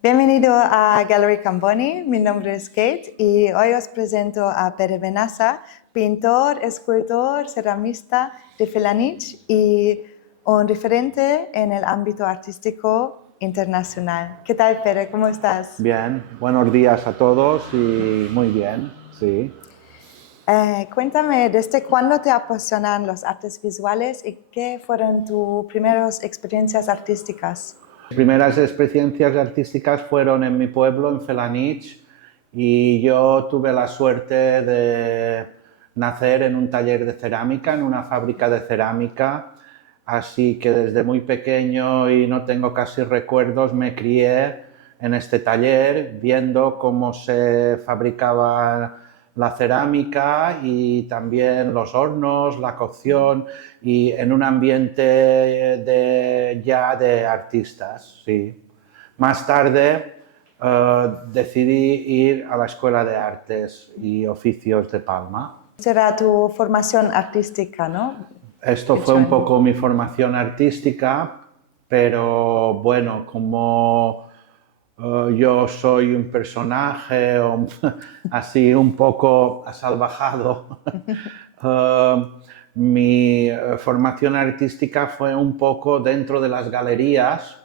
Bienvenido a Gallery Camboni, mi nombre es Kate y hoy os presento a Pere Benassa, pintor, escultor, ceramista de Felanitx y un referente en el ámbito artístico internacional. ¿Qué tal, Pere? ¿Cómo estás? Bien, buenos días a todos y muy bien, sí. Cuéntame, ¿desde cuándo te apasionan los artes visuales y qué fueron tus primeras experiencias artísticas? Mis primeras experiencias artísticas fueron en mi pueblo, en Felanitx, y yo tuve la suerte de nacer en un taller de cerámica, en una fábrica de cerámica, así que desde muy pequeño y no tengo casi recuerdos, me crié en este taller viendo cómo se fabricaba la cerámica y también los hornos, la cocción y en un ambiente ya de artistas, sí. Más tarde decidí ir a la Escuela de Artes y Oficios de Palma. Será tu formación artística, ¿no? Esto fue un poco mi formación artística, pero bueno, como yo soy un personaje así un poco asalvajado, mi formación artística fue un poco dentro de las galerías,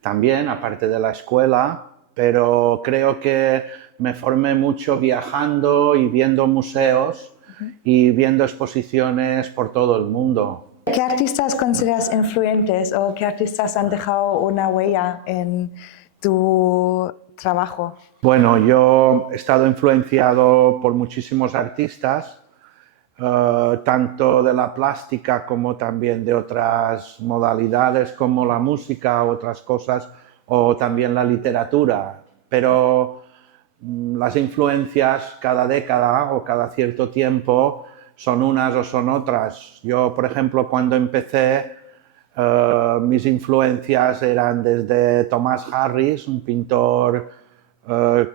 también, aparte de la escuela, pero creo que me formé mucho viajando y viendo museos y viendo exposiciones por todo el mundo. ¿Qué artistas consideras influyentes o qué artistas han dejado una huella en tu trabajo? Bueno, yo he estado influenciado por muchísimos artistas, tanto de la plástica como también de otras modalidades como la música, otras cosas, o también la literatura. Pero las influencias cada década o cada cierto tiempo son unas o son otras. Yo, por ejemplo, cuando empecé, mis influencias eran desde Thomas Harris, un pintor eh,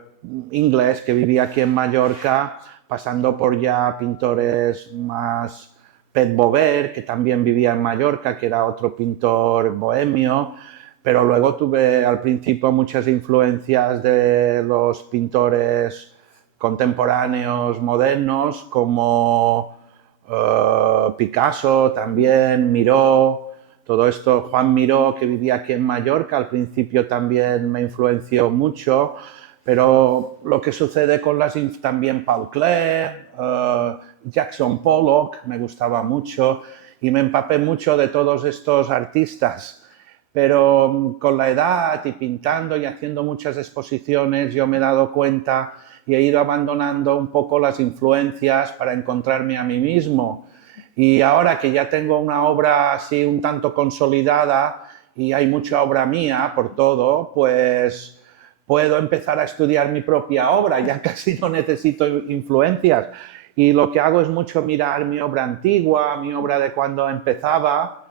inglés que vivía aquí en Mallorca, pasando por ya pintores más Pet Bover, que también vivía en Mallorca, que era otro pintor bohemio, pero luego tuve al principio muchas influencias de los pintores contemporáneos modernos como Picasso también, Miró, todo esto, Juan Miró, que vivía aquí en Mallorca, al principio también me influenció mucho, pero lo que sucede con también Paul Klee, Jackson Pollock, me gustaba mucho y me empapé mucho de todos estos artistas. Pero con la edad y pintando y haciendo muchas exposiciones, yo me he dado cuenta y he ido abandonando un poco las influencias para encontrarme a mí mismo. Y ahora que ya tengo una obra así un tanto consolidada y hay mucha obra mía por todo, pues puedo empezar a estudiar mi propia obra, ya casi no necesito influencias. Y lo que hago es mucho mirar mi obra antigua, mi obra de cuando empezaba,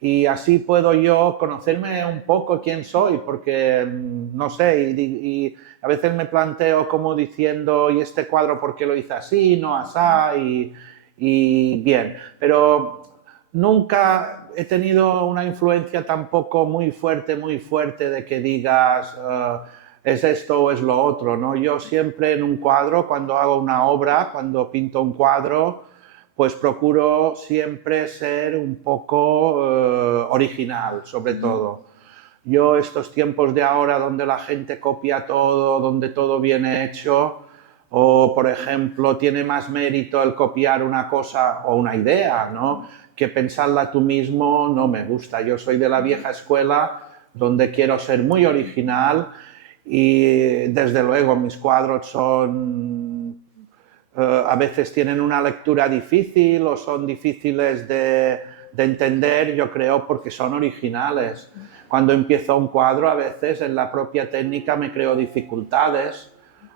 y así puedo yo conocerme un poco quién soy, porque no sé, y a veces me planteo como diciendo, ¿y este cuadro por qué lo hice así, no así? Y bien, pero nunca he tenido una influencia tampoco muy fuerte de que digas es esto o es lo otro, ¿no? Yo siempre en un cuadro, cuando hago una obra, cuando pinto un cuadro, pues procuro siempre ser un poco original, sobre todo. Yo estos tiempos de ahora donde la gente copia todo, donde todo viene hecho, o por ejemplo tiene más mérito el copiar una cosa o una idea, ¿no? Que pensarla tú mismo, no me gusta. Yo soy de la vieja escuela donde quiero ser muy original y desde luego mis cuadros son a veces tienen una lectura difícil o son difíciles de entender, yo creo, porque son originales. Cuando empiezo un cuadro, a veces en la propia técnica me creo dificultades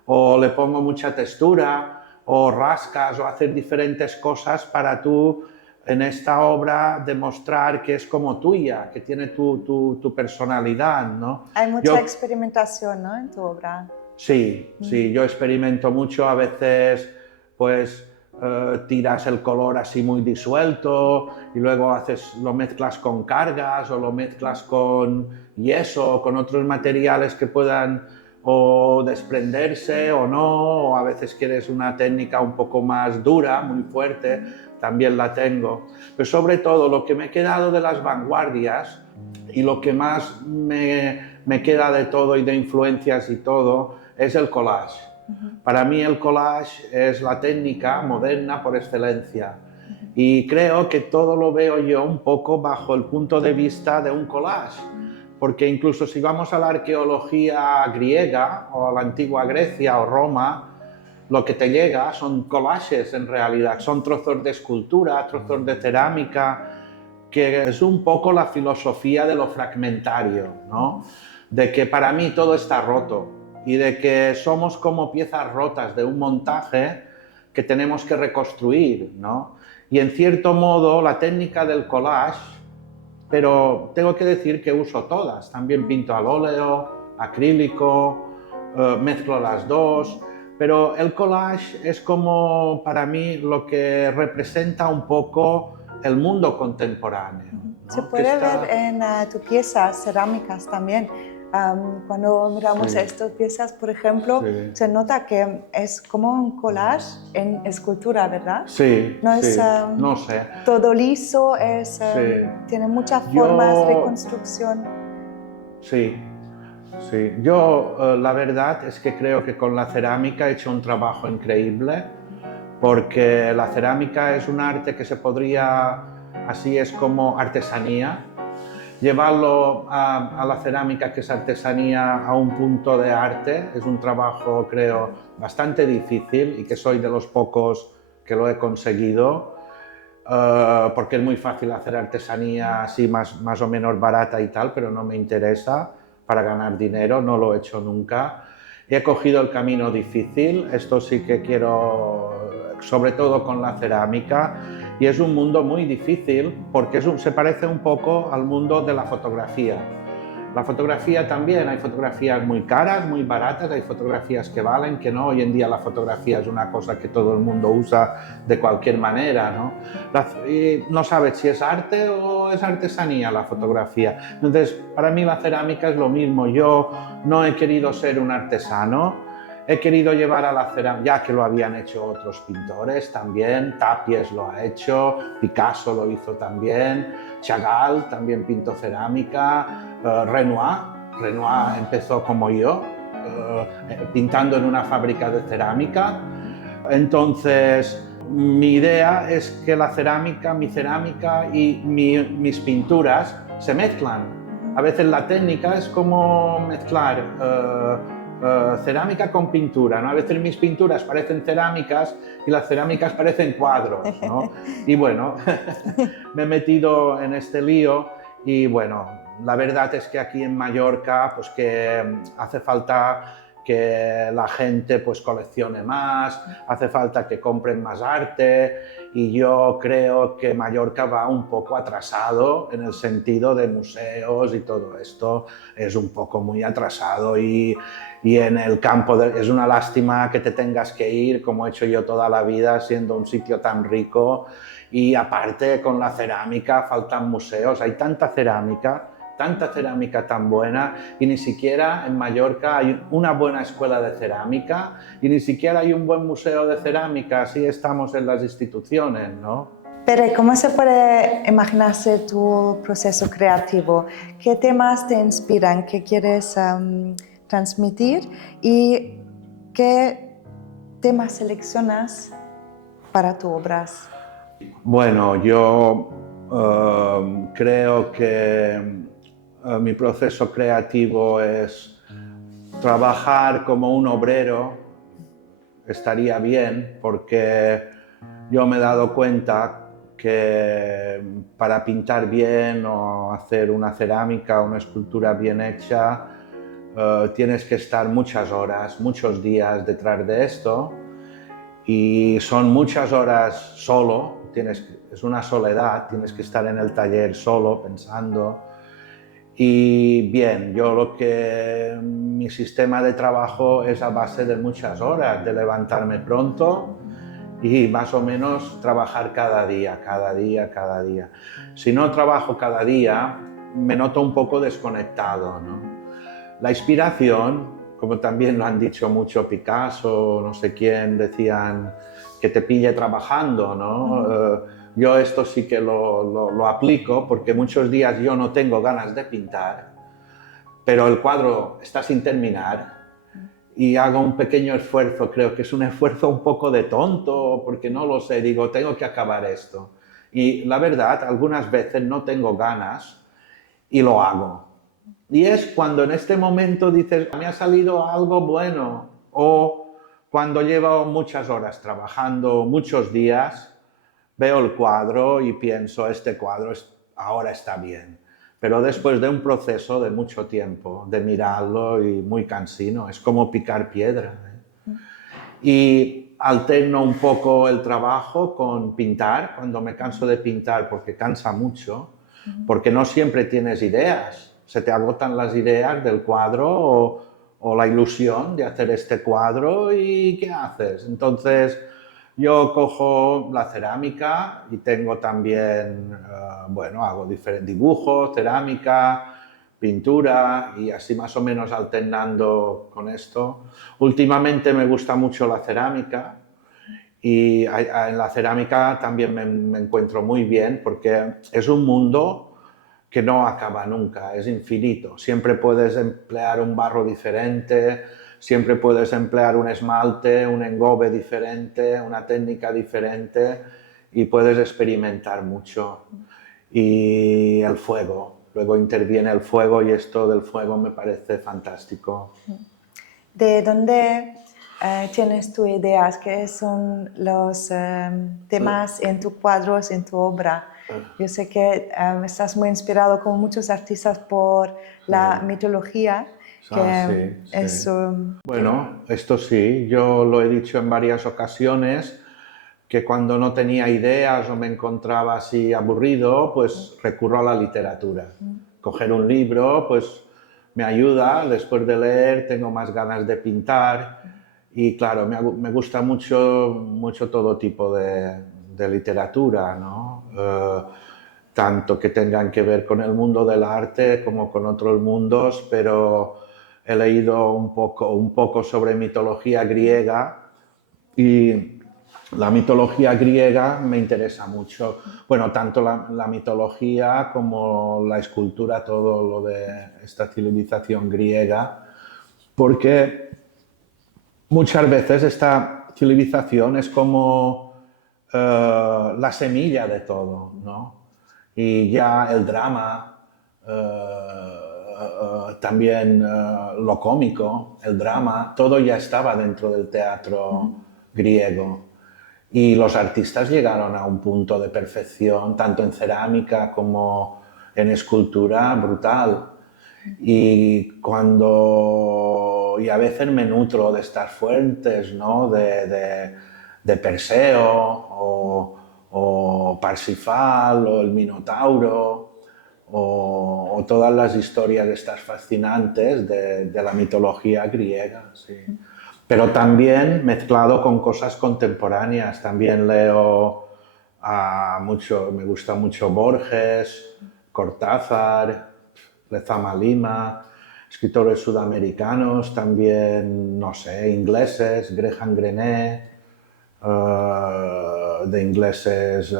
o le pongo mucha textura o rascas o hacer diferentes cosas para tú en esta obra demostrar que es como tuya, que tiene tu personalidad, ¿no? Hay mucha Yo experimentación, ¿no? En tu obra. Sí, sí, yo experimento mucho, a veces pues tiras el color así muy disuelto y luego lo mezclas con cargas o lo mezclas con yeso o con otros materiales que puedan o desprenderse o no, o a veces quieres una técnica un poco más dura, muy fuerte, también la tengo. Pero sobre todo lo que me he quedado de las vanguardias y lo que más me queda de todo y de influencias y todo es el collage. Para mí el collage es la técnica moderna por excelencia y creo que todo lo veo yo un poco bajo el punto de vista de un collage, porque incluso si vamos a la arqueología griega o a la antigua Grecia o Roma, lo que te llega son collages en realidad, son trozos de escultura, trozos de cerámica, que es un poco la filosofía de lo fragmentario, ¿no? De que para mí todo está roto y de que somos como piezas rotas de un montaje que tenemos que reconstruir, ¿no? Y en cierto modo la técnica del collage, pero tengo que decir que uso todas, también pinto al óleo, acrílico, mezclo las dos, pero el collage es como para mí lo que representa un poco el mundo contemporáneo, ¿no? Se puede ver en tus piezas cerámicas también. Cuando miramos Sí. estas piezas, por ejemplo, Sí. se nota que es como un collage en escultura, ¿verdad? Sí, No sí, es no sé. todo liso, Sí. tiene muchas formas, Yo, reconstrucción. sí, sí. Yo la verdad es que creo que con la cerámica he hecho un trabajo increíble, porque la cerámica es un arte que se podría, así es como artesanía, llevarlo a la cerámica, que es artesanía, a un punto de arte, es un trabajo, creo, bastante difícil y que soy de los pocos que lo he conseguido, porque es muy fácil hacer artesanía así más o menos barata y tal, pero no me interesa para ganar dinero, no lo he hecho nunca. He cogido el camino difícil, esto sí que quiero, sobre todo con la cerámica, y es un mundo muy difícil porque se parece un poco al mundo de la fotografía. La fotografía también, hay fotografías muy caras, muy baratas, hay fotografías que valen, que no. Hoy en día la fotografía es una cosa que todo el mundo usa de cualquier manera, ¿no? Y no sabes si es arte o es artesanía la fotografía. Entonces, para mí la cerámica es lo mismo. Yo no he querido ser un artesano, he querido llevar a la cerámica, ya que lo habían hecho otros pintores también, Tapies lo ha hecho, Picasso lo hizo también, Chagall también pintó cerámica, Renoir empezó como yo, pintando en una fábrica de cerámica. Entonces, mi idea es que la cerámica, mi cerámica y mis pinturas se mezclan. A veces la técnica es como mezclar cerámica con pintura, ¿no? A veces mis pinturas parecen cerámicas y las cerámicas parecen cuadros, ¿no? Y bueno, me he metido en este lío y bueno, la verdad es que aquí en Mallorca pues que hace falta que la gente pues coleccione más, hace falta que compren más arte y yo creo que Mallorca va un poco atrasado en el sentido de museos y todo esto, es un poco muy atrasado y en el campo es una lástima que te tengas que ir, como he hecho yo toda la vida, siendo un sitio tan rico y aparte con la cerámica faltan museos, hay tanta cerámica tan buena y ni siquiera en Mallorca hay una buena escuela de cerámica y ni siquiera hay un buen museo de cerámica, así estamos en las instituciones, ¿no? Pero ¿cómo se puede imaginarse tu proceso creativo? ¿Qué temas te inspiran? ¿Qué quieres transmitir? ¿Y qué temas seleccionas para tus obras? Bueno, yo creo que mi proceso creativo es trabajar como un obrero, estaría bien, porque yo me he dado cuenta que para pintar bien o hacer una cerámica, una escultura bien hecha, tienes que estar muchas horas, muchos días detrás de esto y son muchas horas solo, es una soledad, tienes que estar en el taller solo pensando. Y bien, mi sistema de trabajo es a base de muchas horas, de levantarme pronto y más o menos trabajar cada día, cada día, cada día. Si no trabajo cada día, me noto un poco desconectado, ¿no? La inspiración, como también lo han dicho mucho Picasso, no sé quién, decían que te pille trabajando, ¿no? Yo esto sí que lo aplico porque muchos días yo no tengo ganas de pintar, pero el cuadro está sin terminar y hago un pequeño esfuerzo, creo que es un esfuerzo un poco de tonto, porque no lo sé, digo, tengo que acabar esto. Y la verdad, algunas veces no tengo ganas y lo hago. Y es cuando en este momento dices, me ha salido algo bueno, o cuando llevo muchas horas trabajando, muchos días, veo el cuadro y pienso, este cuadro ahora está bien. Pero después de un proceso de mucho tiempo, de mirarlo y muy cansino, es como picar piedra, ¿eh? Y alterno un poco el trabajo con pintar, cuando me canso de pintar porque cansa mucho, porque no siempre tienes ideas, se te agotan las ideas del cuadro o la ilusión de hacer este cuadro y ¿qué haces? Entonces yo cojo la cerámica y tengo también, bueno, hago diferentes dibujos, cerámica, pintura y así más o menos alternando con esto. Últimamente me gusta mucho la cerámica y en la cerámica también me encuentro muy bien porque es un mundo que no acaba nunca, es infinito. Siempre puedes emplear un barro diferente, siempre puedes emplear un esmalte, un engobe diferente, una técnica diferente y puedes experimentar mucho. Y el fuego, luego interviene el fuego y esto del fuego me parece fantástico. ¿De dónde tienes tus ideas? ¿Qué son los temas en tus cuadros, en tu obra? Yo sé que estás muy inspirado, como muchos artistas, por la mitología, que Sí, es... sí. Bueno, esto sí, yo lo he dicho en varias ocasiones, que cuando no tenía ideas o me encontraba así aburrido, pues recurro a la literatura. Coger un libro, pues me ayuda, después de leer tengo más ganas de pintar y claro, me gusta mucho, mucho todo tipo de literatura, ¿no? Tanto que tengan que ver con el mundo del arte como con otros mundos, pero he leído un poco sobre mitología griega y la mitología griega me interesa mucho. Bueno, tanto la mitología como la escultura, todo lo de esta civilización griega, porque muchas veces esta civilización es como la semilla de todo, ¿no? Y ya el drama, también lo cómico, el drama, todo ya estaba dentro del teatro griego. Y los artistas llegaron a un punto de perfección, tanto en cerámica como en escultura, brutal. Y a veces me nutro de estas fuentes, ¿no? De Perseo o Parsifal o el Minotauro o todas las historias estas fascinantes de la mitología griega, sí. Pero también mezclado con cosas contemporáneas, también leo mucho, me gusta mucho Borges, Cortázar, Lezama Lima, escritores sudamericanos, también, no sé, ingleses, Graham Greene, de ingleses,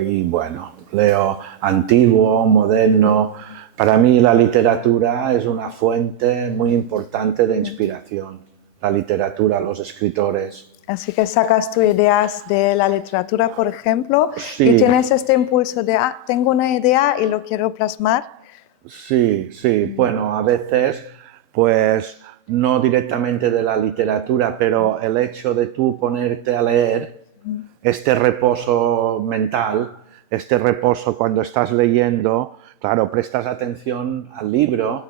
y bueno, leo antiguo, moderno. Para mí la literatura es una fuente muy importante de inspiración, la literatura, los escritores. Así que sacas tus ideas de la literatura, por ejemplo, y Sí, tienes este impulso de, tengo una idea y lo quiero plasmar. sí, sí. Bueno, a veces, pues no directamente de la literatura, pero el hecho de tú ponerte a leer, este reposo mental, este reposo cuando estás leyendo, claro, prestas atención al libro,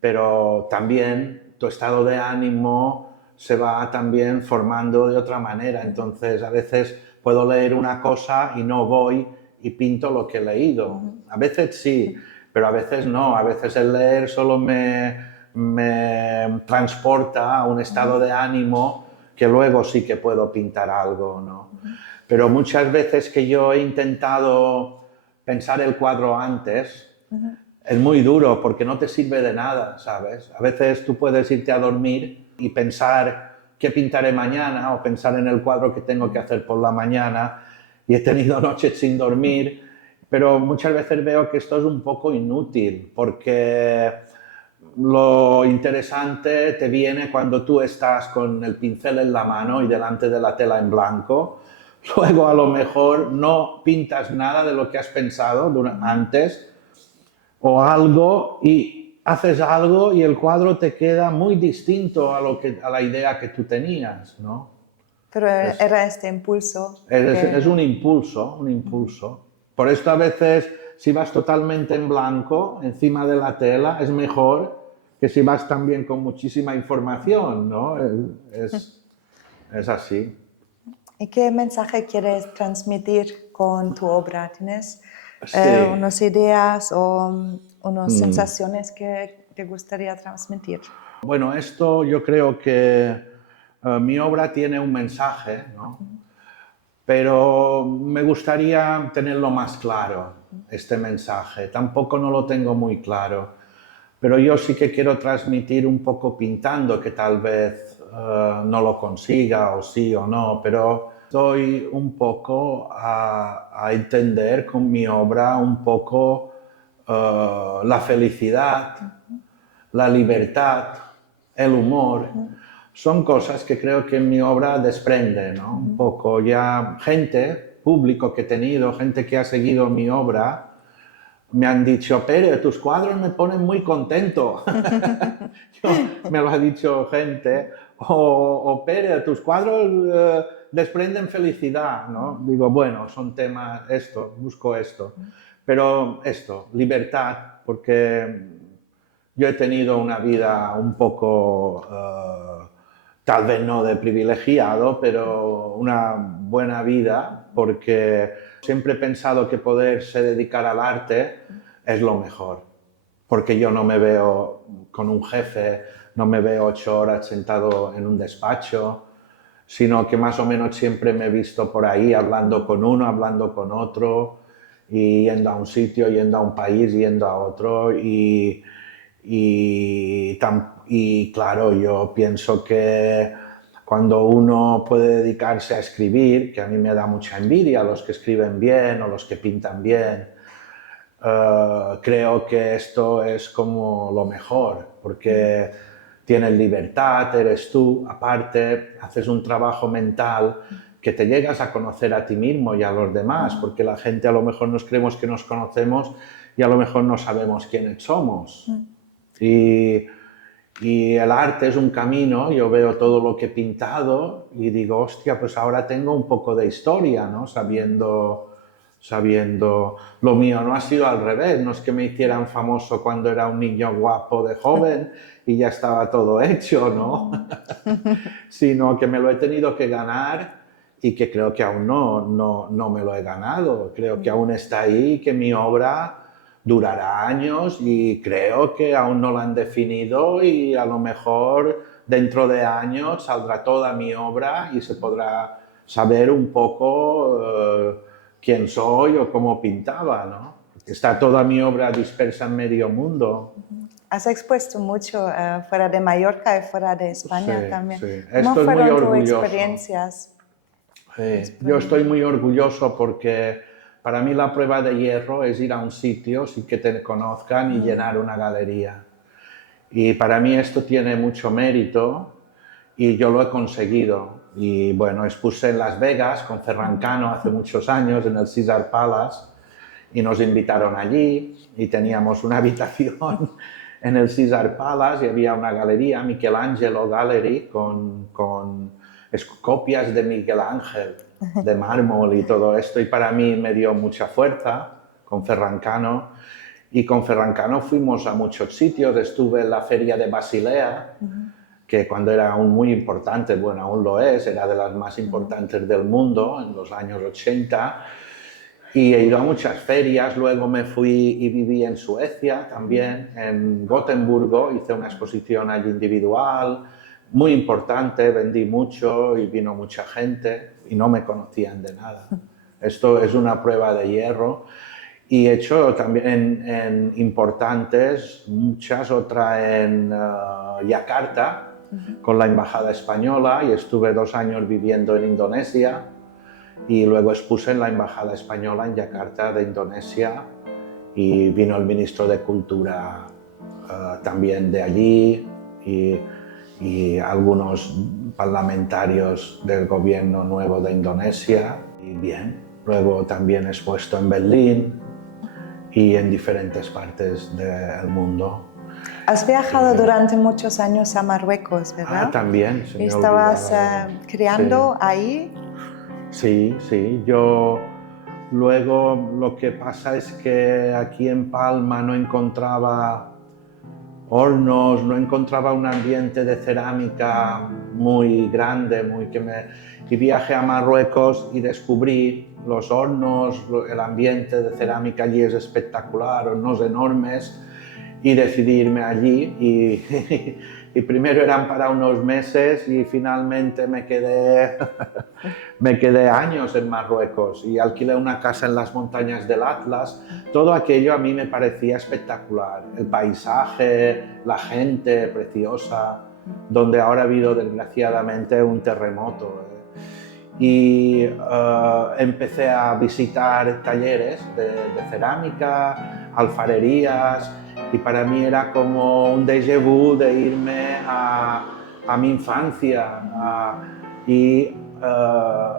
pero también tu estado de ánimo se va también formando de otra manera. Entonces, a veces puedo leer una cosa y no voy y pinto lo que he leído. A veces sí, pero a veces no. A veces el leer solo me transporta a un estado de ánimo que luego sí que puedo pintar algo, ¿no? Pero muchas veces que yo he intentado pensar el cuadro antes, es muy duro porque no te sirve de nada, ¿sabes? A veces tú puedes irte a dormir y pensar qué pintaré mañana o pensar en el cuadro que tengo que hacer por la mañana y he tenido noches sin dormir, pero muchas veces veo que esto es un poco inútil porque lo interesante te viene cuando tú estás con el pincel en la mano y delante de la tela en blanco. Luego a lo mejor no pintas nada de lo que has pensado antes o algo y haces algo y el cuadro te queda muy distinto a la idea que tú tenías, ¿no? Pero era este impulso. Es un impulso, un impulso. Por esto a veces si vas totalmente en blanco encima de la tela es mejor que si vas también con muchísima información, ¿no? Es así. ¿Y qué mensaje quieres transmitir con tu obra? ¿Tienes Sí. unas ideas o unas sensaciones que te gustaría transmitir? Bueno, esto yo creo que mi obra tiene un mensaje, ¿no? Pero me gustaría tenerlo más claro, este mensaje. Tampoco no lo tengo muy claro, pero yo sí que quiero transmitir un poco pintando, que tal vez no lo consiga o sí o no, pero doy un poco a entender con mi obra un poco la felicidad, la libertad, el humor. Son cosas que creo que en mi obra desprende, ¿no? Un poco ya gente, público que he tenido, gente que ha seguido mi obra, me han dicho, Pere, tus cuadros me ponen muy contento. Me lo ha dicho gente. O Pere, tus cuadros desprenden felicidad, ¿no? Digo, bueno, son temas, busco esto. Pero esto, libertad, porque yo he tenido una vida un poco, tal vez no de privilegiado, pero una buena vida, porque siempre he pensado que poderse dedicar al arte es lo mejor, porque yo no me veo con un jefe, no me veo 8 horas sentado en un despacho, sino que más o menos siempre me he visto por ahí hablando con uno, hablando con otro, y yendo a un sitio, yendo a un país, yendo a otro, y claro, yo pienso que cuando uno puede dedicarse a escribir, que a mí me da mucha envidia los que escriben bien o los que pintan bien, creo que esto es como lo mejor, porque tienes libertad, eres tú, aparte haces un trabajo mental que te llegas a conocer a ti mismo y a los demás, porque la gente a lo mejor nos creemos que nos conocemos y a lo mejor no sabemos quiénes somos. Y el arte es un camino, yo veo todo lo que he pintado y digo, hostia, pues ahora tengo un poco de historia, ¿no? Sabiendo, lo mío no ha sido al revés, no es que me hicieran famoso cuando era un niño guapo de joven y ya estaba todo hecho, ¿no? Sino que me lo he tenido que ganar y que creo que aún no me lo he ganado, creo que aún está ahí y que mi obra durará años y creo que aún no la han definido y a lo mejor dentro de años saldrá toda mi obra y se podrá saber un poco quién soy o cómo pintaba, ¿no? Está toda mi obra dispersa en medio mundo. Has expuesto mucho fuera de Mallorca y fuera de España Sí, también. sí. ¿Cómo Estoy muy fueron tus orgulloso. experiencias? Yo estoy muy orgulloso porque para mí la prueba de hierro es ir a un sitio sin que te conozcan y llenar una galería. Y para mí esto tiene mucho mérito y yo lo he conseguido. Y bueno, expuse en Las Vegas con Ferran Cano hace muchos años en el Caesar Palace y nos invitaron allí y teníamos una habitación en el Caesar Palace y había una galería, Michelangelo Gallery, con copias de Miguel Ángel, de mármol y todo esto. Y para mí me dio mucha fuerza con Ferran Cano. Y con Ferran Cano fuimos a muchos sitios. Estuve en la feria de Basilea, que cuando era aún muy importante, bueno, aún lo es, era de las más importantes del mundo en los años 80. Y he ido a muchas ferias, luego me fui y viví en Suecia también, en Gotemburgo, hice una exposición allí individual, muy importante, vendí mucho y vino mucha gente y no me conocían de nada. Esto es una prueba de hierro. Y he hecho también en importantes, muchas, otra en Yakarta, con la Embajada Española, y estuve 2 años viviendo en Indonesia, y luego expuse en la Embajada Española en Yakarta de Indonesia, y vino el ministro de Cultura también de allí, y algunos parlamentarios del gobierno nuevo de Indonesia, y bien. Luego también he expuesto en Berlín y en diferentes partes del mundo. Has viajado durante muchos años a Marruecos, ¿verdad? También, se me ¿Estabas olvidaba. creando Sí. ahí? Sí. Yo luego lo que pasa es que aquí en Palma no encontraba hornos, no encontraba un ambiente de cerámica muy grande, y viajé a Marruecos y descubrí los hornos, el ambiente de cerámica allí es espectacular, hornos enormes, y decidí irme allí y primero eran para unos meses y finalmente me quedé años en Marruecos y alquilé una casa en las montañas del Atlas. Todo aquello a mí me parecía espectacular, el paisaje, la gente preciosa, donde ahora ha habido desgraciadamente un terremoto. Y empecé a visitar talleres de cerámica, alfarerías, y para mí era como un déjà vu de irme a mi infancia. Y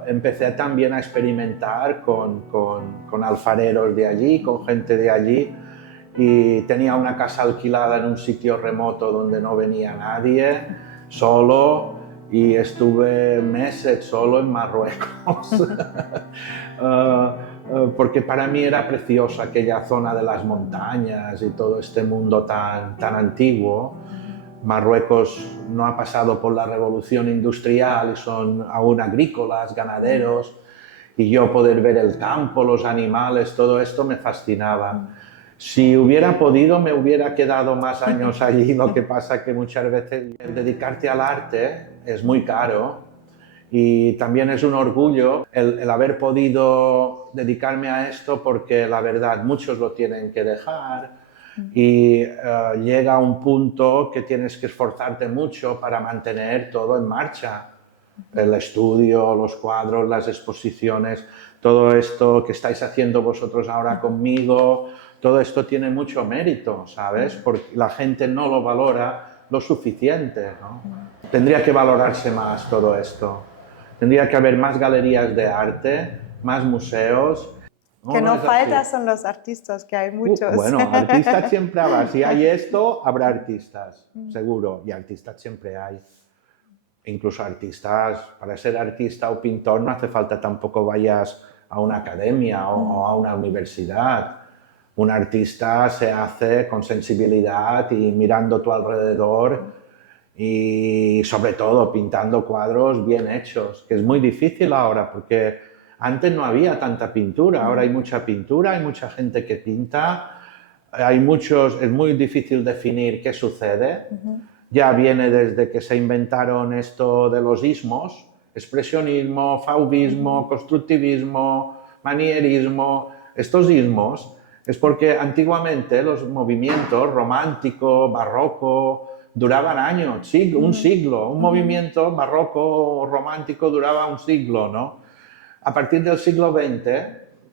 empecé también a experimentar con alfareros de allí, con gente de allí, y tenía una casa alquilada en un sitio remoto donde no venía nadie, solo, y estuve meses solo en Marruecos. Porque para mí era preciosa aquella zona de las montañas y todo este mundo tan antiguo. Marruecos no ha pasado por la revolución industrial y son aún agrícolas, ganaderos, y yo poder ver el campo, los animales, todo esto me fascinaba. Si hubiera podido, me hubiera quedado más años allí. Lo que pasa que muchas veces dedicarte al arte es muy caro, y también es un orgullo el haber podido dedicarme a esto, porque la verdad muchos lo tienen que dejar, y llega un punto que tienes que esforzarte mucho para mantener todo en marcha. El estudio, los cuadros, las exposiciones, todo esto que estáis haciendo vosotros ahora conmigo, todo esto tiene mucho mérito, ¿sabes? Porque la gente no lo valora lo suficiente, ¿no? Tendría que valorarse más todo esto. Tendría que haber más galerías de arte, más museos. Que No no es así. falta son los artistas, que hay muchos. Bueno, artistas siempre habrá. Si hay esto, habrá artistas, seguro. Y artistas siempre hay. Incluso artistas, para ser artista o pintor no hace falta tampoco vayas a una academia o a una universidad. Un artista se hace con sensibilidad y mirando a tu alrededor, y sobre todo pintando cuadros bien hechos, que es muy difícil ahora porque antes no había tanta pintura, ahora hay mucha pintura, hay mucha gente que pinta, es muy difícil definir qué sucede. Ya viene desde que se inventaron esto de los ismos, expresionismo, fauvismo, constructivismo, manierismo. Estos ismos es porque antiguamente los movimientos romántico, barroco, duraban años, un siglo. Un movimiento barroco o romántico duraba un siglo, ¿no? A partir del siglo XX,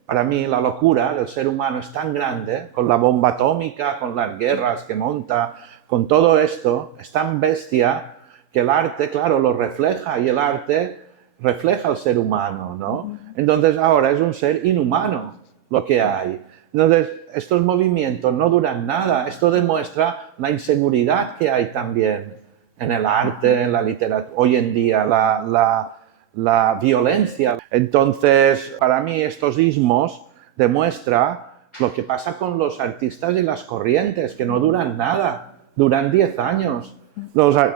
para mí la locura del ser humano es tan grande, con la bomba atómica, con las guerras que monta, con todo esto, es tan bestia que el arte, claro, lo refleja, y el arte refleja al ser humano, ¿no? Entonces ahora es un ser inhumano lo que hay. Entonces, estos movimientos no duran nada. Esto demuestra la inseguridad que hay también en el arte, en la literatura, hoy en día, la violencia. Entonces, para mí estos ismos demuestran lo que pasa con los artistas y las corrientes, que no duran nada, duran 10 años.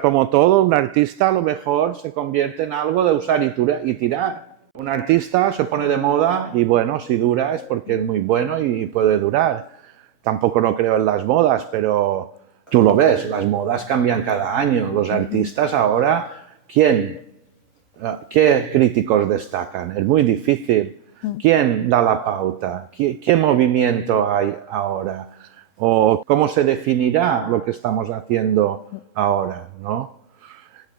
Como todo, un artista a lo mejor se convierte en algo de usar y tirar. Un artista se pone de moda y bueno, si dura es porque es muy bueno y puede durar. Tampoco no creo en las modas, pero Tú lo ves, las modas cambian cada año. Los artistas ahora, ¿qué críticos destacan? Es muy difícil. ¿Quién da la pauta? ¿Qué movimiento hay ahora? ¿O cómo se definirá lo que estamos haciendo ahora, ¿no?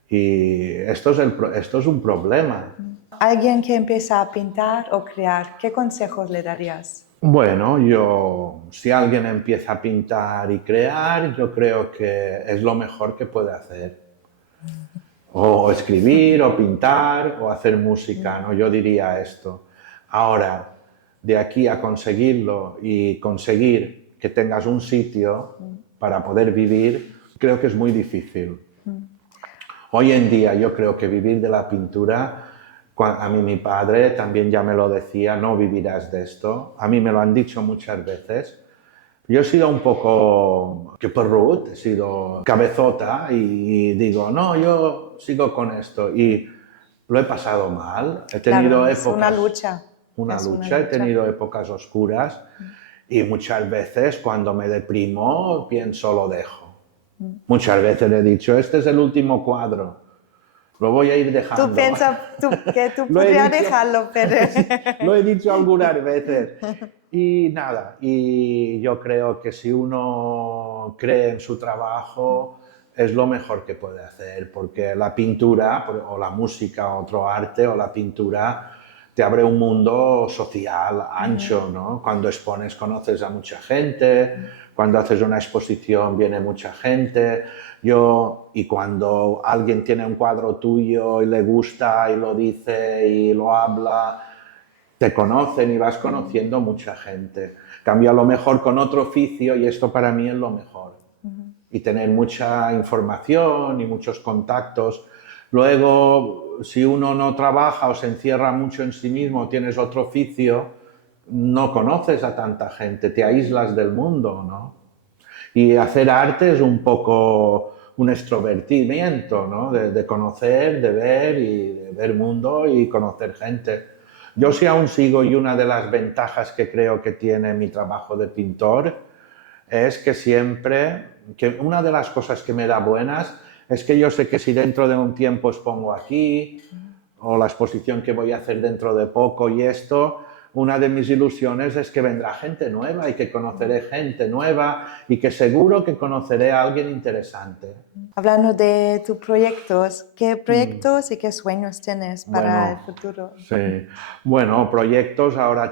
Y esto es un problema. Alguien que empieza a pintar o crear, ¿qué consejos le darías? Bueno, si alguien empieza a pintar y crear, yo creo que es lo mejor que puede hacer. O escribir, o pintar, o hacer música, ¿no? Yo diría esto. Ahora, de aquí a conseguirlo y conseguir que tengas un sitio para poder vivir, creo que es muy difícil. Hoy en día yo creo que vivir de la pintura, a mí mi padre también ya me lo decía, no vivirás de esto. A mí me lo han dicho muchas veces. Yo he sido un poco que perrut, he sido cabezota y digo, no, yo sigo con esto. Y lo he pasado mal, he tenido Claro, es una épocas, lucha. he tenido épocas oscuras y muchas veces cuando me deprimo pienso lo dejo. Muchas veces he dicho, este es el último cuadro, lo voy a ir dejando. Tú piensas que tú Lo he podrías dicho. dejarlo, pero... Lo he dicho algunas veces. Y nada, y yo creo que si uno cree en su trabajo es lo mejor que puede hacer, porque la pintura o la música, otro arte o la pintura te abre un mundo social ancho, ¿no? Cuando expones conoces a mucha gente, cuando haces una exposición viene mucha gente. Y cuando alguien tiene un cuadro tuyo y le gusta y lo dice y lo habla, te conocen y vas conociendo mucha gente. Cambia a lo mejor con otro oficio y esto para mí es lo mejor. Y tener mucha información y muchos contactos. Luego, si uno no trabaja o se encierra mucho en sí mismo, tienes otro oficio, no conoces a tanta gente, te aíslas del mundo, ¿no? Y hacer arte es un poco un extrovertimiento, ¿no? De conocer, de ver y de ver mundo y conocer gente. Yo sí aún sigo y una de las ventajas que creo que tiene mi trabajo de pintor es que una de las cosas que me da buenas es que yo sé que si dentro de un tiempo expongo aquí o la exposición que voy a hacer dentro de poco y esto, una de mis ilusiones es que vendrá gente nueva y que conoceré gente nueva y que seguro que conoceré a alguien interesante. Hablando de tus proyectos, ¿qué proyectos y qué sueños tienes para el Bueno, futuro? sí. Bueno, proyectos, ahora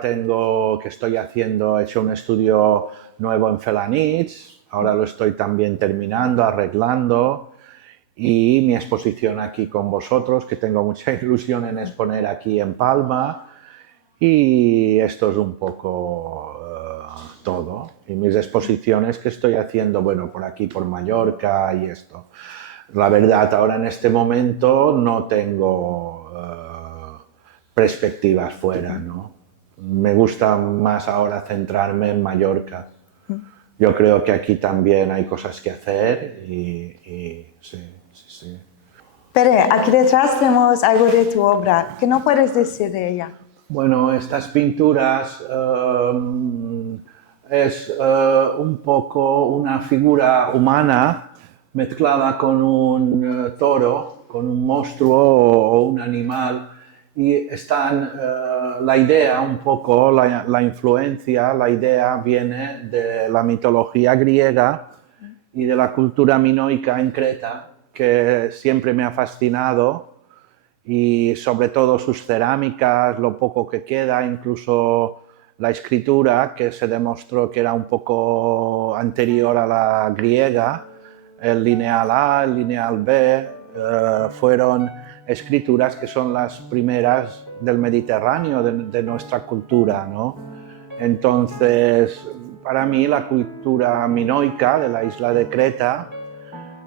estoy haciendo, he hecho un estudio nuevo en Felanitx, ahora lo estoy también terminando, arreglando, y mi exposición aquí con vosotros, que tengo mucha ilusión en exponer aquí en Palma, y esto es un poco todo. Y mis exposiciones que estoy haciendo, bueno, por aquí, por Mallorca y esto. La verdad, ahora en este momento no tengo perspectivas fuera, ¿no? Me gusta más ahora centrarme en Mallorca. Yo creo que aquí también hay cosas que hacer y sí, sí, sí. Pere, aquí detrás tenemos algo de tu obra. ¿Qué no puedes decir de ella? Bueno, estas pinturas es un poco una figura humana mezclada con un toro, con un monstruo o un animal y la idea un poco, la influencia, la idea viene de la mitología griega y de la cultura minoica en Creta, que siempre me ha fascinado y sobre todo sus cerámicas, lo poco que queda, incluso la escritura, que se demostró que era un poco anterior a la griega, el lineal A, el lineal B, fueron escrituras que son las primeras del Mediterráneo, de nuestra cultura, ¿no? Entonces, para mí la cultura minoica de la isla de Creta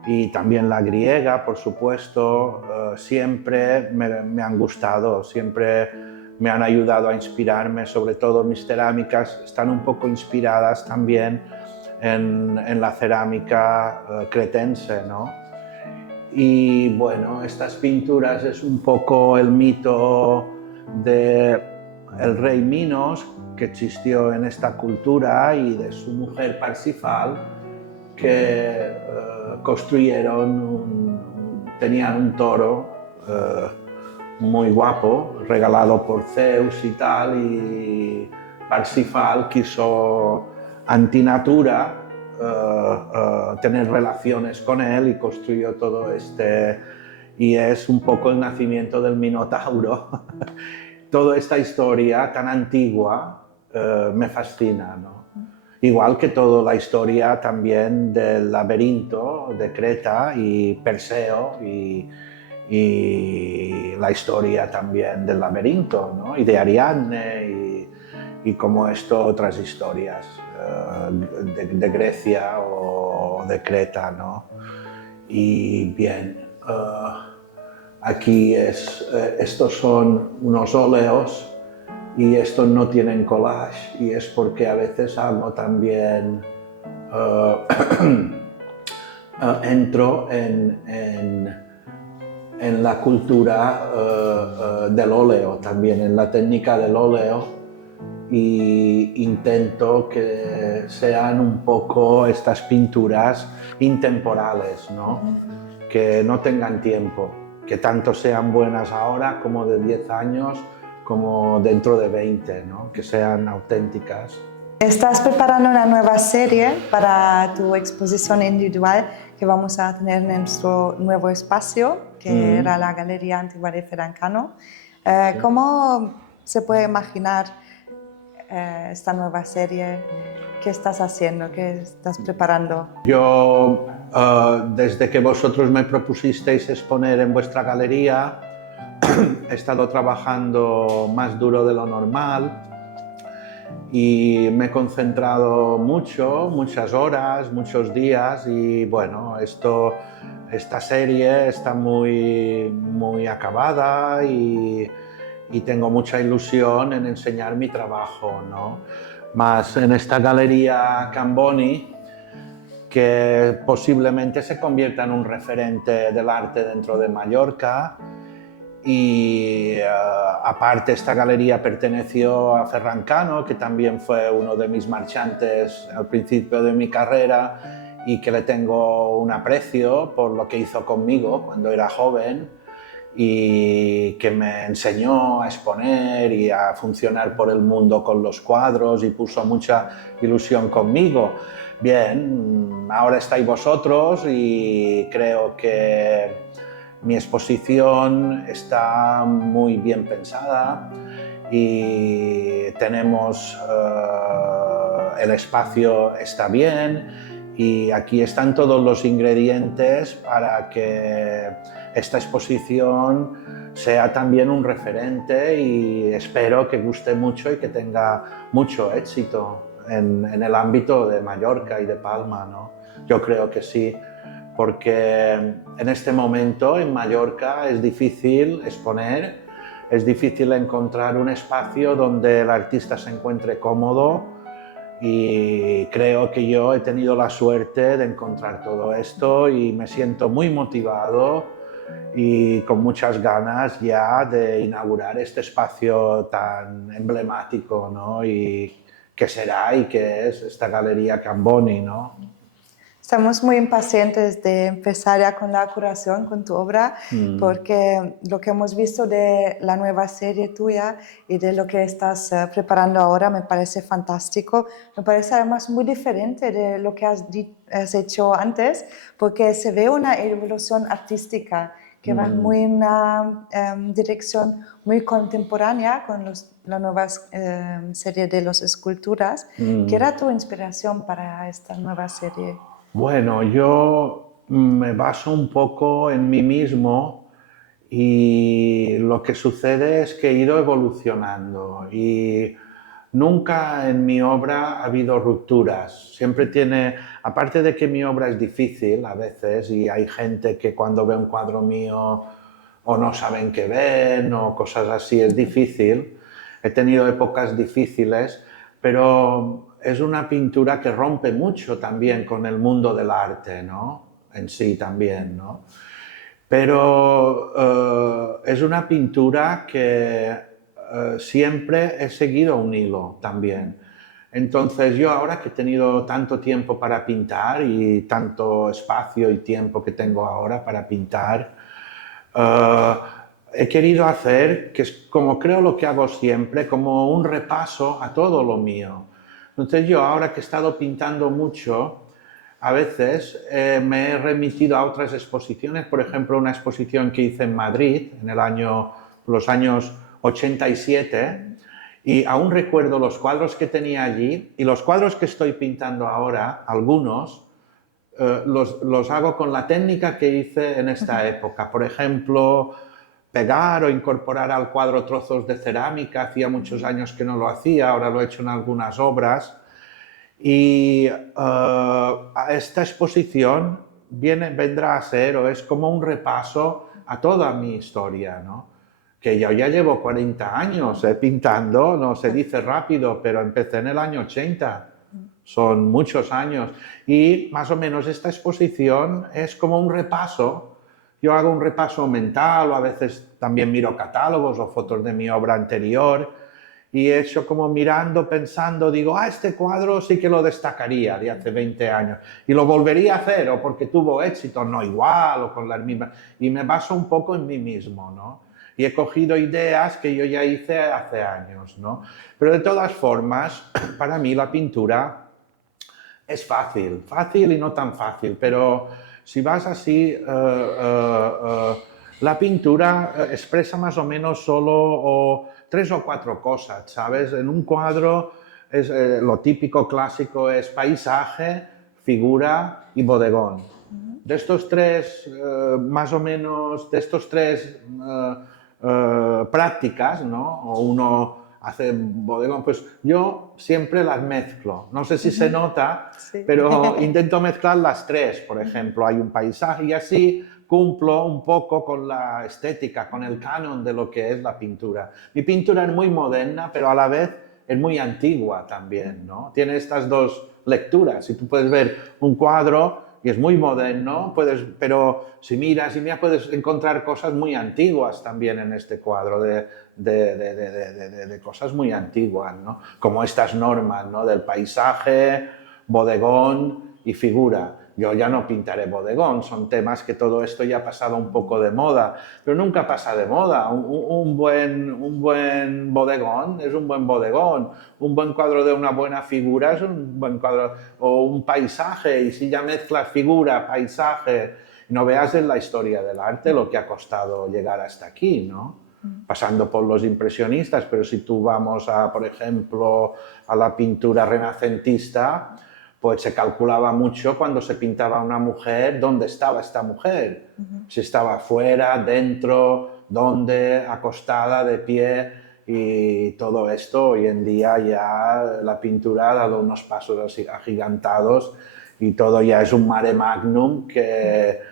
y también la griega, por supuesto, siempre me han gustado, siempre me han ayudado a inspirarme, sobre todo mis cerámicas están un poco inspiradas también en la cerámica cretense, ¿no? Y bueno, estas pinturas es un poco el mito del rey Minos que existió en esta cultura y de su mujer Parsifal, que tenían un toro muy guapo, regalado por Zeus y tal, y Parsifal quiso antinatura tener relaciones con él y construyó todo y es un poco el nacimiento del Minotauro. Toda esta historia tan antigua me fascina, ¿no? Igual que toda la historia también del laberinto de Creta y Perseo y la historia también del laberinto, ¿no? Y de Ariadne y como otras historias de Grecia o de Creta, ¿no? Y bien, aquí estos son unos óleos y estos no tienen collage y es porque a veces hago también, entro en la cultura del óleo también, en la técnica del óleo y intento que sean un poco estas pinturas intemporales, ¿no? Que no tengan tiempo, que tanto sean buenas ahora como de 10 años, como dentro de 20, ¿no? Que sean auténticas. Estás preparando una nueva serie para tu exposición individual que vamos a tener en nuestro nuevo espacio, que era la Galería Antigua de Ferancano. ¿Cómo se puede imaginar esta nueva serie? ¿Qué estás haciendo? ¿Qué estás preparando? Yo, desde que vosotros me propusisteis exponer en vuestra galería, he estado trabajando más duro de lo normal y me he concentrado muchas horas, muchos días y bueno, esta serie está muy acabada y tengo mucha ilusión en enseñar mi trabajo, ¿no? Más en esta galería Camboni, que posiblemente se convierta en un referente del arte dentro de Mallorca. Y aparte esta galería perteneció a Ferrancano, que también fue uno de mis marchantes al principio de mi carrera y que le tengo un aprecio por lo que hizo conmigo cuando era joven y que me enseñó a exponer y a funcionar por el mundo con los cuadros y puso mucha ilusión conmigo. Bien, ahora estáis vosotros y creo que mi exposición está muy bien pensada y tenemos, el espacio está bien y aquí están todos los ingredientes para que esta exposición sea también un referente y espero que guste mucho y que tenga mucho éxito en el ámbito de Mallorca y de Palma, ¿no? Yo creo que sí. Porque en este momento en Mallorca es difícil exponer, es difícil encontrar un espacio donde el artista se encuentre cómodo y creo que yo he tenido la suerte de encontrar todo esto y me siento muy motivado y con muchas ganas ya de inaugurar este espacio tan emblemático, ¿no? Y que será y que es esta Galería Camboni, ¿no? Estamos muy impacientes de empezar ya con la curación, con tu obra, porque lo que hemos visto de la nueva serie tuya y de lo que estás preparando ahora me parece fantástico. Me parece además muy diferente de lo que has hecho antes, porque se ve una evolución artística que va muy en una dirección muy contemporánea con la nueva serie de las esculturas. ¿Qué era tu inspiración para esta nueva serie? Bueno, yo me baso un poco en mí mismo y lo que sucede es que he ido evolucionando y nunca en mi obra ha habido rupturas. Siempre tiene, aparte de que mi obra es difícil a veces y hay gente que cuando ve un cuadro mío o no saben qué ven o cosas así, es difícil. He tenido épocas difíciles, pero es una pintura que rompe mucho también con el mundo del arte, ¿no? En sí también, ¿no? Pero es una pintura que siempre he seguido un hilo también. Entonces yo ahora que he tenido tanto tiempo para pintar y tanto espacio y tiempo que tengo ahora para pintar, eh, he querido hacer, que es como creo lo que hago siempre, como un repaso a todo lo mío. Entonces yo ahora que he estado pintando mucho, a veces me he remitido a otras exposiciones, por ejemplo, una exposición que hice en Madrid en los años 87, y aún recuerdo los cuadros que tenía allí y los cuadros que estoy pintando ahora, algunos, los hago con la técnica que hice en esta época. Por ejemplo, pegar o incorporar al cuadro trozos de cerámica, hacía muchos años que no lo hacía, ahora lo he hecho en algunas obras. Y esta exposición vendrá a ser o es como un repaso a toda mi historia, ¿no? Que yo ya llevo 40 años pintando, no se dice rápido, pero empecé en el año 80, son muchos años. Y más o menos esta exposición es como un repaso. Yo hago un repaso mental o a veces también miro catálogos o fotos de mi obra anterior y he hecho como mirando, pensando, digo, este cuadro sí que lo destacaría de hace 20 años y lo volvería a hacer o porque tuvo éxito, no igual o con las mismas. Y me baso un poco en mí mismo, ¿no? Y he cogido ideas que yo ya hice hace años, ¿no? Pero de todas formas, para mí la pintura es fácil, fácil y no tan fácil, pero si vas así, la pintura expresa más o menos solo tres o cuatro cosas, ¿sabes? En un cuadro lo típico clásico es paisaje, figura y bodegón. De estos tres, más o menos, de estos tres prácticas, ¿no? O uno hace bodegón, pues yo siempre las mezclo. No sé si se nota, Sí. pero intento mezclar las tres. Por ejemplo, hay un paisaje y así cumplo un poco con la estética, con el canon de lo que es la pintura. Mi pintura es muy moderna, pero a la vez es muy antigua también, ¿no? Tiene estas dos lecturas. Si tú puedes ver un cuadro y es muy moderno, pero si miras y miras puedes encontrar cosas muy antiguas también en este cuadro, de cosas muy antiguas, ¿no? Como estas normas, ¿no? Del paisaje, bodegón y figura. Yo ya no pintaré bodegón, son temas que todo esto ya ha pasado un poco de moda, pero nunca pasa de moda. Un buen bodegón es un buen bodegón, un buen cuadro de una buena figura es un buen cuadro, o un paisaje, y si ya mezclas figura, paisaje, no veas en la historia del arte lo que ha costado llegar hasta aquí, ¿no? Pasando por los impresionistas, pero si tú vamos a, por ejemplo, a la pintura renacentista, pues se calculaba mucho cuando se pintaba una mujer, dónde estaba esta mujer, si estaba fuera, dentro, dónde, acostada, de pie, y todo esto hoy en día ya la pintura ha dado unos pasos así agigantados y todo ya es un mare magnum que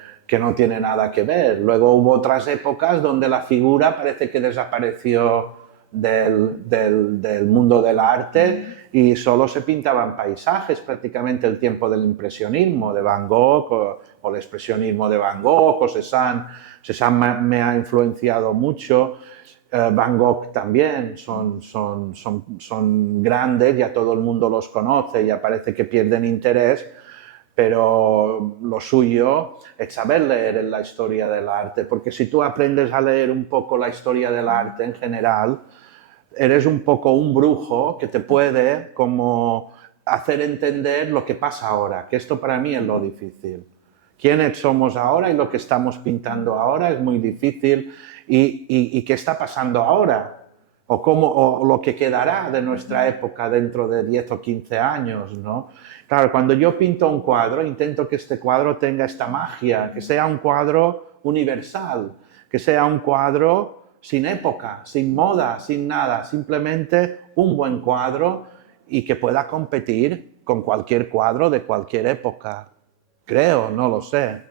no tiene nada que ver. Luego hubo otras épocas donde la figura parece que desapareció del mundo del arte y solo se pintaban paisajes, prácticamente el tiempo del impresionismo de Van Gogh o el expresionismo de Van Gogh o Cézanne. Cézanne me ha influenciado mucho. Van Gogh también son grandes, ya todo el mundo los conoce, ya parece que pierden interés, pero lo suyo es saber leer en la historia del arte, porque si tú aprendes a leer un poco la historia del arte en general, eres un poco un brujo que te puede como hacer entender lo que pasa ahora, que esto para mí es lo difícil. Quiénes somos ahora y lo que estamos pintando ahora es muy difícil y qué está pasando ahora o lo que quedará de nuestra época dentro de 10 o 15 años, ¿no? Claro, cuando yo pinto un cuadro, intento que este cuadro tenga esta magia, que sea un cuadro universal, que sea un cuadro sin época, sin moda, sin nada, simplemente un buen cuadro y que pueda competir con cualquier cuadro de cualquier época. Creo, no lo sé.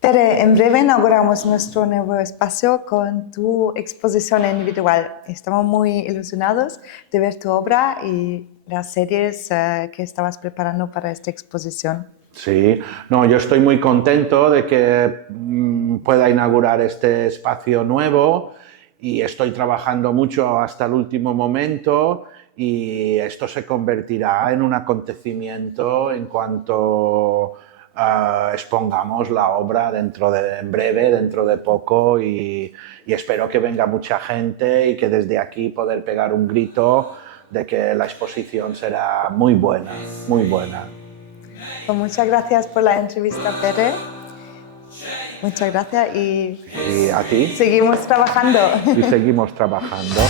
Tere, en breve inauguramos nuestro nuevo espacio con tu exposición individual. Estamos muy ilusionados de ver tu obra y las series que estabas preparando para esta exposición. Sí, no, yo estoy muy contento de que pueda inaugurar este espacio nuevo y estoy trabajando mucho hasta el último momento y esto se convertirá en un acontecimiento en cuanto expongamos la obra en breve, dentro de poco, y espero que venga mucha gente y que desde aquí poder pegar un grito de que la exposición será muy buena, muy buena. Pues muchas gracias por la entrevista, Pere. Muchas gracias y Y a ti. seguimos trabajando. Y seguimos trabajando.